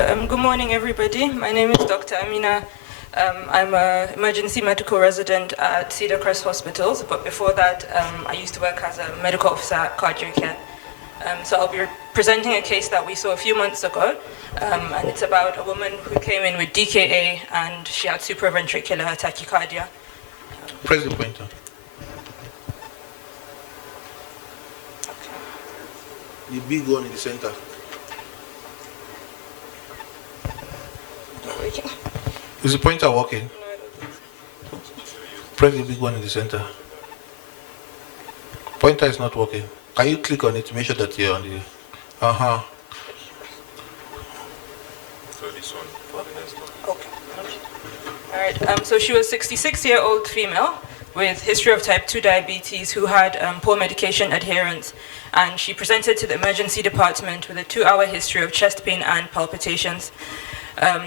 Good morning, everybody. My name is Dr. Amina. I'm an emergency medical resident at Cedar Crest Hospitals, but before that, I used to work as a medical officer at Cardio Care. So I'll be presenting a case that we saw a few months ago, and it's about a woman who came in with DKA and she had supraventricular tachycardia. Press the pointer. Okay. The big one in the center. Not working. Is the pointer working? No, I don't think so. Press the big one in the center. Pointer is not working. Can you click on it to make sure that you're on the... So this one for the next one. Okay. All right. So she was a 66-year-old female with history of type 2 diabetes who had poor medication adherence, and she presented to the emergency department with a 2-hour history of chest pain and palpitations.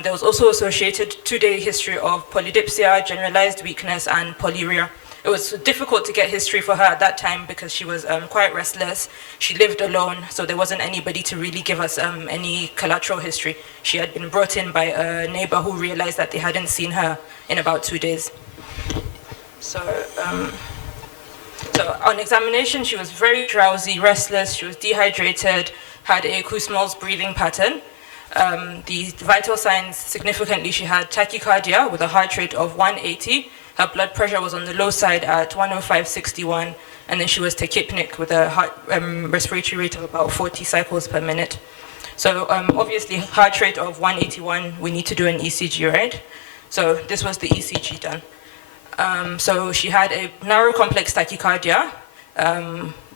There was also associated 2-day history of polydipsia, generalized weakness, and polyuria. It was difficult to get history for her at that time because she was quite restless. She lived alone, so there wasn't anybody to really give us any collateral history. She had been brought in by a neighbor who realized that they hadn't seen her in about 2 days. So on examination, she was very drowsy, restless, she was dehydrated, had a Kussmaul's breathing pattern. The vital signs, significantly, she had tachycardia with a heart rate of 180. Her blood pressure was on the low side at 105/61, and then she was tachypnic with a respiratory rate of about 40 cycles per minute. So obviously, heart rate of 181, we need to do an ECG, right? So this was the ECG done. So she had a narrow complex tachycardia,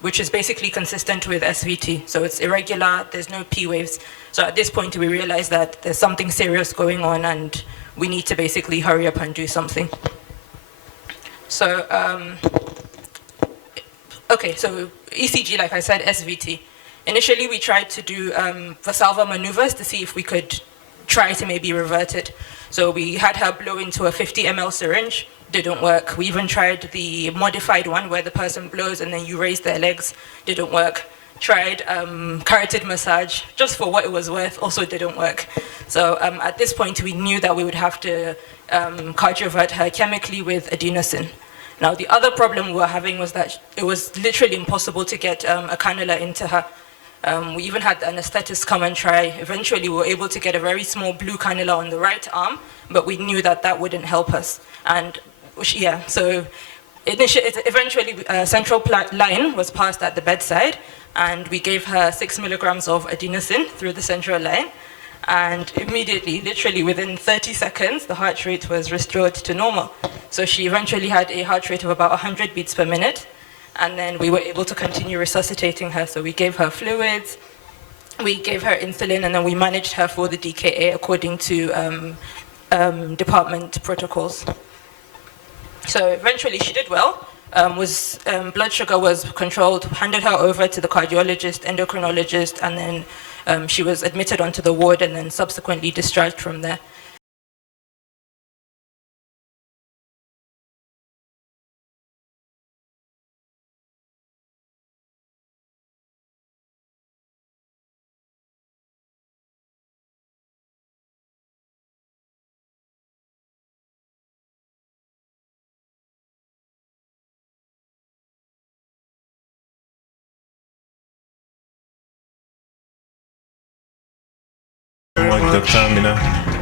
which is basically consistent with SVT. So it's irregular, there's no P waves. So at this point, we realized that there's something serious going on and we need to basically hurry up and do something. So, okay, so ECG, like I said, SVT. Initially, we tried to do Valsalva maneuvers to see if we could try to maybe revert it. So we had her blow into a 50 ml syringe, didn't work. We even tried the modified one where the person blows and then you raise their legs, didn't work. Tried carotid massage, just for what it was worth, also didn't work. So at this point, we knew that we would have to cardiovert her chemically with adenosine. Now, the other problem we were having was that it was literally impossible to get a cannula into her. We even had the anesthetist come and try. Eventually, we were able to get a very small blue cannula on the right arm, but we knew that that wouldn't help us. And yeah, so eventually a central line was passed at the bedside, and we gave her 6 milligrams of adenosine through the central line. And immediately, literally within 30 seconds, the heart rate was restored to normal. So she eventually had a heart rate of about 100 beats per minute. And then we were able to continue resuscitating her. So we gave her fluids, we gave her insulin, and then we managed her for the DKA according to department protocols. So eventually she did well. Blood sugar was controlled, handed her over to the cardiologist, endocrinologist, and then she was admitted onto the ward and then subsequently discharged from there. Dr. Amina.